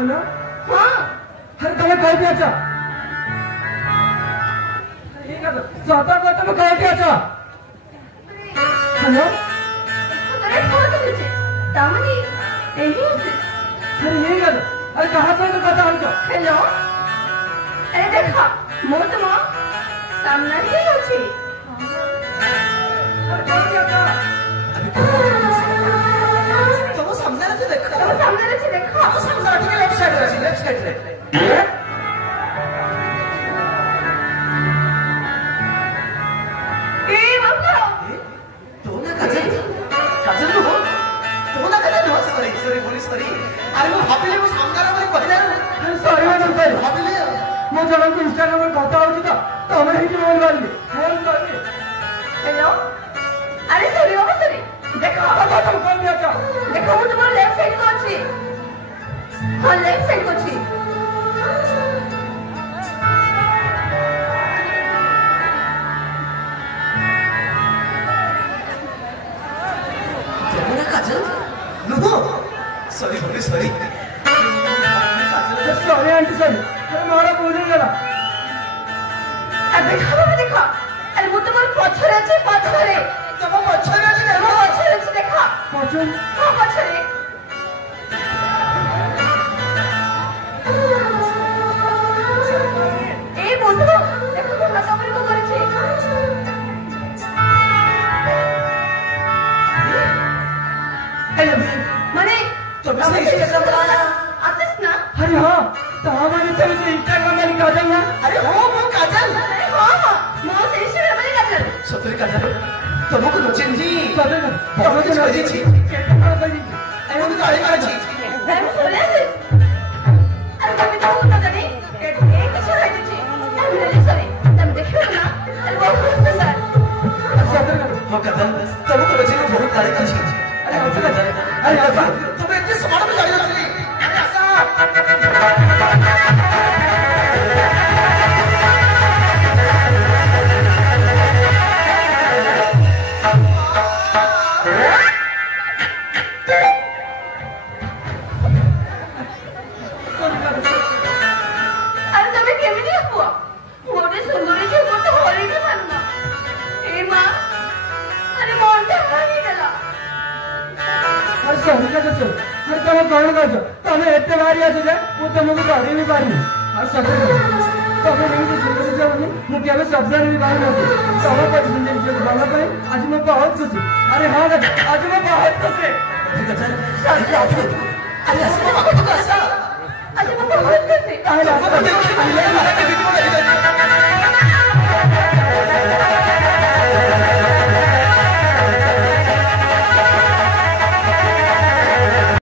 hello हाँ अरे तुम्हें कह दिया था स्वतः को तुम्हें कह दिया था हेलो अरे कौन तुझे दामनी यही है अरे यही कर अरे कहाँ से तो पता हमको हेलो अरे देखा मैं तुम सामने ही अच्छी अरे कह दिया था तुम सामने अच्छे देखो तुम सामने अच्छी देखा तो सामने अच्छे लेफ्ट साइड रे ए बाबा तो ना काजल नु हो तो ना काजल नु सॉरी बोली सॉरी अरे मैं भाबिले मो सामने वाले कहले सॉरी मैडम सॉरी भाबिले ମୁଁ ଜଣଙ୍କୁ ଇନଷ୍ଟାଗ୍ରାମରେ କଥା ହଉଛି ତ ତମେ ହେଇକି ମୋବାଇଲ ମାରିଲି ଫୋନ କରିବି हेलो अरे सॉरी बाबा सॉरी देखो ତମେ କଣ ଦିଆଛ देखो ମୁଁ ତୁମ लेफ्ट साइड को अछि हां लेफ्ट साइड को अछि तो ना काजल नु हो सॉरी बोली सॉरी काजल सॉरी आंटी सॉरी अरे मोरा भूल गला अरे देखो अरे वो तुम पछरे अछि पछरे तुम पछरे अछि तुम पछरे अछि देखो ପଛରେ हां पछरे ए बंधु देखो तो हाथ ऊपर को करछि हेलो माने तो भी सही इंस्टाग्राम पर आया आतिश ना अरे हाँ तमारे तो इंस्टाग्राम वाली काजल ना अरे हो वो काजल अरे हां हां मो से इसे बने काजल सतरी काजल तुमको नचिंदी काजल बहुत कुछ कर दी थी केते कर दी अरे तो गाड़ी कर छी अरे बोले से अरे कभी तो ना जाने एक किस है छी अरे रियली सॉरी तुम देखो ना अरे वो सर हो काजल तुमको नचिंदी बहुत गाड़ी कर छी अरे काजल तुम इतने स्मार्ट में गाड़ी चली अरे ऐसा अरे तुम्हें केमिति हुआ मोटे सुंदरी जी को तो होली के मानना ए मां अरे मन टा भागी गला अरे सॉरी काजल सर अरे तमे कौन कर तमे एते बारी आछे जे मु तुमको गाड़ी भी पारी अरे सत्य तमे नहीं सुंदर जाऊनी मु केबे शब्द भी बारी नहीं तमे पर सुंदर जी बाला पे आज मैं बहुत खुश अरे हां आज मैं बहुत खुश काजल अरे ऐसा अरे मैं बहुत खुश अरे देखिए